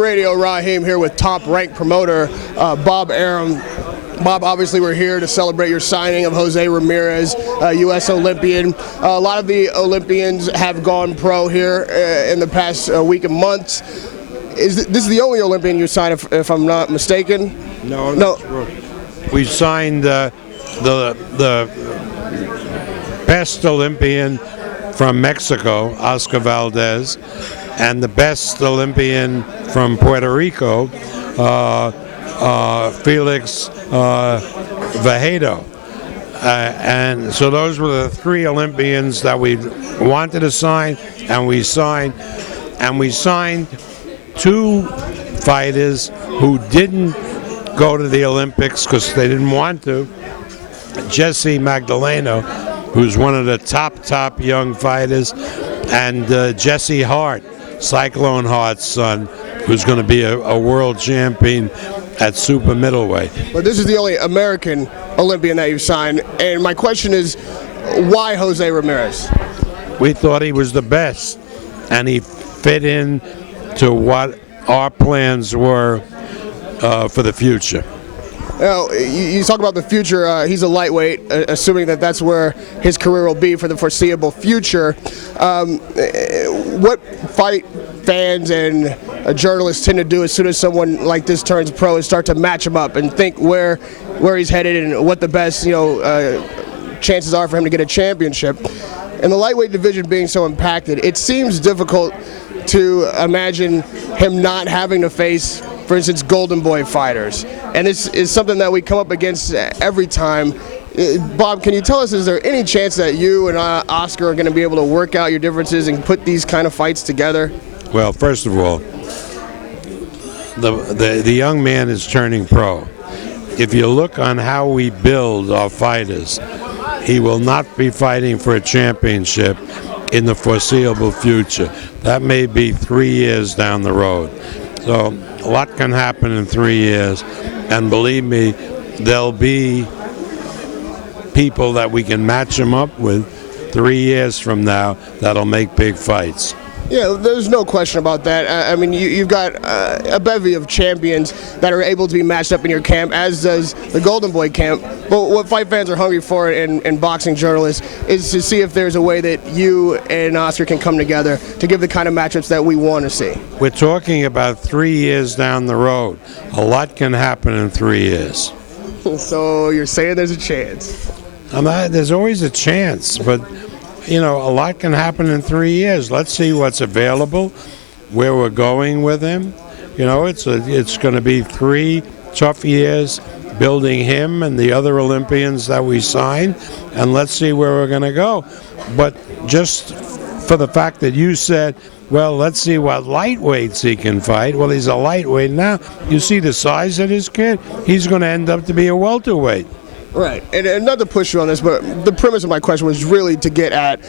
Radio Rahim here with top-ranked promoter Bob Arum. Bob, obviously we're here to celebrate your signing of Jose Ramirez, U.S. Olympian. A lot of the Olympians have gone pro here in the past week and months. This is the only Olympian you signed, if I'm not mistaken? No. We signed the best Olympian from Mexico, Oscar Valdez, and the best Olympian from Puerto Rico, Felix Vajedo. And so those were the three Olympians that we wanted to sign, and we signed. And we signed two fighters who didn't go to the Olympics because they didn't want to. Jesse Magdaleno, who's one of the top young fighters, and Jesse Hart, Cyclone Hart's son, who's going to be a world champion at super middleweight. But this is the only American Olympian that you've signed, and my question is, why Jose Ramirez? We thought he was the best, and he fit in to what our plans were for the future. Now, you talk about the future. He's a lightweight, assuming that that's where his career will be for the foreseeable future. What fight fans and journalists tend to do as soon as someone like this turns pro is start to match him up and think where he's headed and what the best chances are for him to get a championship. And the lightweight division being so impacted, it seems difficult to imagine him not having to face, for instance, Golden Boy fighters. And this is something that we come up against every time. Bob, can you tell us, is there any chance that you and Oscar are going to be able to work out your differences and put these kind of fights together? Well, first of all, the young man is turning pro. If you look on how we build our fighters, he will not be fighting for a championship in the foreseeable future. That may be 3 years down the road. So a lot can happen in 3 years, and believe me, there'll be people that we can match him up with 3 years from now that'll make big fights. Yeah, there's no question about that. I mean, you've got a bevy of champions that are able to be matched up in your camp, as does the Golden Boy camp. But what fight fans are hungry for, and boxing journalists, is to see if there's a way that you and Oscar can come together to give the kind of matchups that we want to see. We're talking about 3 years down the road. A lot can happen in 3 years. So you're saying there's a chance? There's always a chance, but a lot can happen in 3 years. Let's see what's available, where we're going with him. It's going to be 3 tough years building him and the other Olympians that we signed, and let's see where we're going to go. But just for the fact that you said, well, let's see what lightweights he can fight. Well, he's a lightweight now. You see the size of this kid? He's going to end up to be a welterweight. Right, and not to push you on this, but the premise of my question was really to get at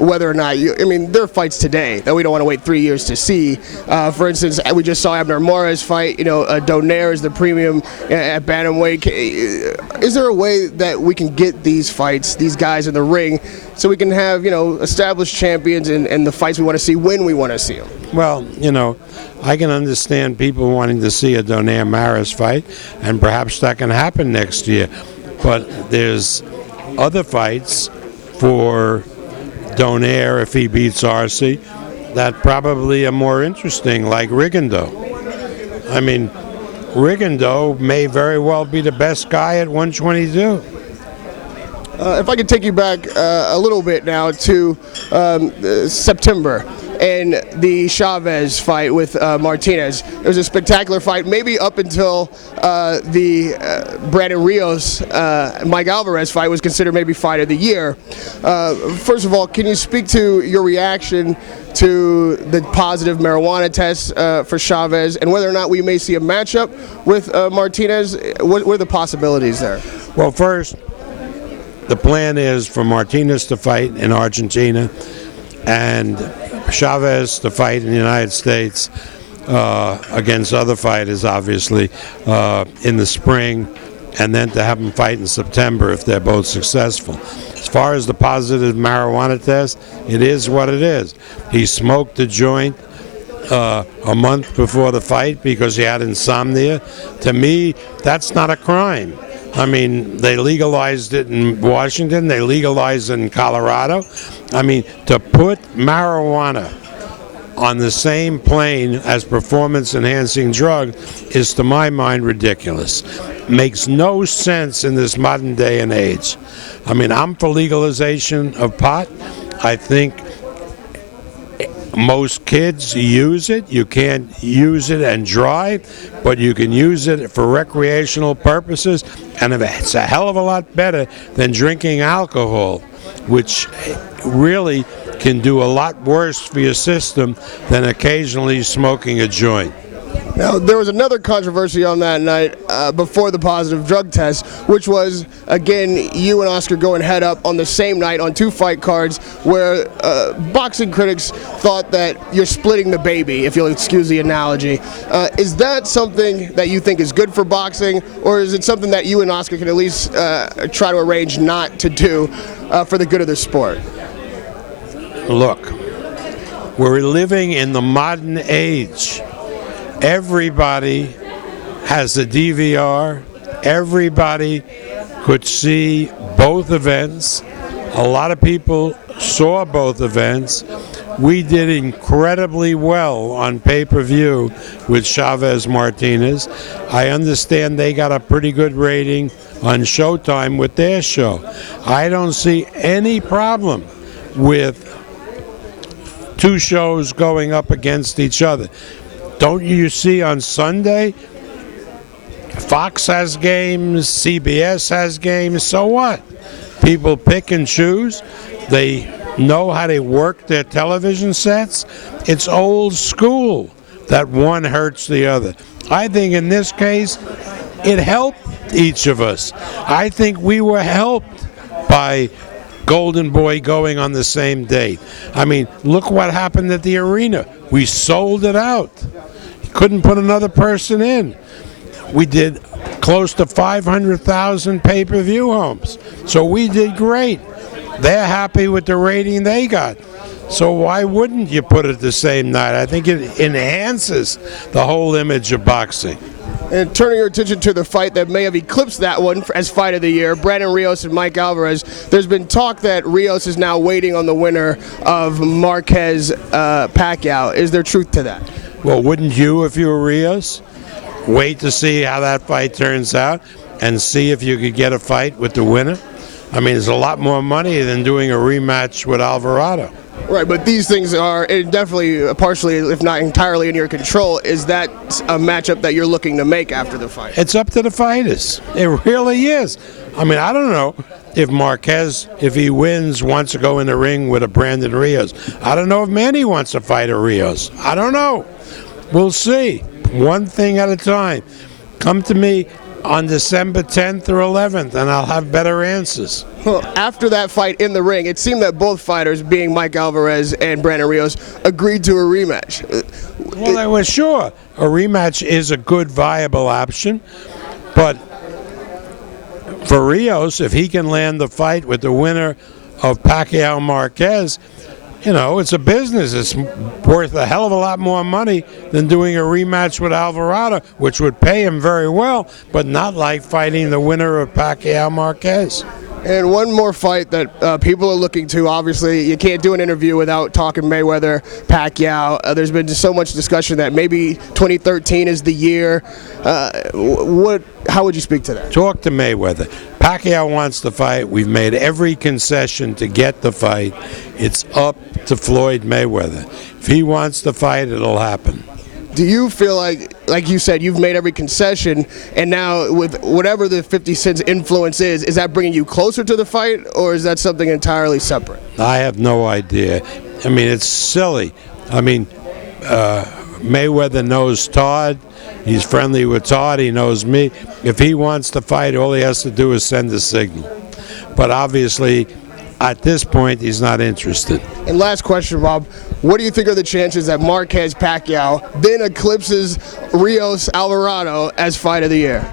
whether or not there are fights today that we don't want to wait 3 years to see. For instance, we just saw Abner Mares fight. Donaire is the premium at bantamweight. Is there a way that we can get these fights, these guys in the ring, so we can have established champions and the fights we want to see when we want to see them? Well, I can understand people wanting to see a Donaire Mares fight, and perhaps that can happen next year. But there's other fights for Donaire, if he beats Arce, that probably are more interesting, like Rigondeaux. I mean, Rigondeaux may very well be the best guy at 122. If I could take you back a little bit now to September and the Chavez fight with Martinez. It was a spectacular fight, maybe up until the Brandon Rios, Mike Alvarez fight was considered maybe fight of the year. First of all, can you speak to your reaction to the positive marijuana test for Chavez and whether or not we may see a matchup with Martinez? What are the possibilities there? Well, first, the plan is for Martinez to fight in Argentina and Chavez to fight in the United States against other fighters, obviously, in the spring, and then to have them fight in September if they're both successful. As far as the positive marijuana test, it is what it is. He smoked a joint a month before the fight because he had insomnia. To me, that's not a crime. I mean, they legalized it in Washington. They legalized it in Colorado. I mean, to put marijuana on the same plane as performance-enhancing drug is, to my mind, ridiculous. Makes no sense in this modern day and age. I mean, I'm for legalization of pot. I think most kids use it. You can't use it and drive, but you can use it for recreational purposes, and it's a hell of a lot better than drinking alcohol, which really can do a lot worse for your system than occasionally smoking a joint. Now, there was another controversy on that night before the positive drug test, which was, again, you and Oscar going head up on the same night on 2 fight cards where boxing critics thought that you're splitting the baby, if you'll excuse the analogy. Is that something that you think is good for boxing, or is it something that you and Oscar can at least try to arrange not to do for the good of the sport? Look, we're living in the modern age. Everybody has a DVR. Everybody could see both events. A lot of people saw both events. We did incredibly well on pay-per-view with Chavez Martinez. I understand they got a pretty good rating on Showtime with their show. I don't see any problem with 2 shows going up against each other. Don't you see on Sunday, Fox has games, CBS has games, so what? People pick and choose. They know how to work their television sets. It's old school that one hurts the other. I think in this case, it helped each of us. I think we were helped by Golden Boy going on the same date. I mean, look what happened at the arena. We sold it out. Couldn't put another person in. We did close to 500,000 pay-per-view homes. So we did great. They're happy with the rating they got. So why wouldn't you put it the same night? I think it enhances the whole image of boxing. And turning your attention to the fight that may have eclipsed that one as fight of the year, Brandon Rios and Mike Alvarez, there's been talk that Rios is now waiting on the winner of Marquez Pacquiao. Is there truth to that? Well, wouldn't you, if you were Rios, wait to see how that fight turns out and see if you could get a fight with the winner? I mean, it's a lot more money than doing a rematch with Alvarado. Right, but these things are definitely partially, if not entirely, in your control. Is that a matchup that you're looking to make after the fight? It's up to the fighters. It really is. I mean, I don't know if Marquez, if he wins, wants to go in the ring with a Brandon Rios. I don't know if Manny wants to fight a Rios. I don't know. We'll see. One thing at a time. Come to me on December 10th or 11th, and I'll have better answers. Well, after that fight in the ring, it seemed that both fighters, being Mike Alvarez and Brandon Rios, agreed to a rematch. Well, they were sure. A rematch is a good, viable option, but for Rios, if he can land the fight with the winner of Pacquiao Marquez, you know, it's a business. It's worth a hell of a lot more money than doing a rematch with Alvarado, which would pay him very well, but not like fighting the winner of Pacquiao Marquez. And one more fight that people are looking to. Obviously, you can't do an interview without talking Mayweather, Pacquiao. There's been so much discussion that maybe 2013 is the year. How would you speak to that? Talk to Mayweather. Pacquiao wants the fight. We've made every concession to get the fight. It's up to Floyd Mayweather. If he wants the fight, it'll happen. Do you feel like you said, you've made every concession, and now with whatever the 50 Cent's influence is that bringing you closer to the fight, or is that something entirely separate? I have no idea. I mean, it's silly. I mean, Mayweather knows Todd. He's friendly with Todd. He knows me. If he wants to fight, all he has to do is send a signal. But obviously, at this point, he's not interested. And last question, Bob. What do you think are the chances that Marquez Pacquiao then eclipses Rios Alvarado as fight of the year?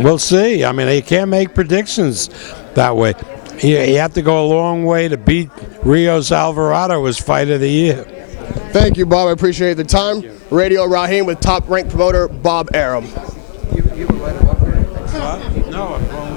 We'll see. I mean, you can't make predictions that way. You have to go a long way to beat Rios Alvarado as fight of the year. Thank you, Bob. I appreciate the time. Radio Rahim with top-ranked promoter Bob Arum. You were right about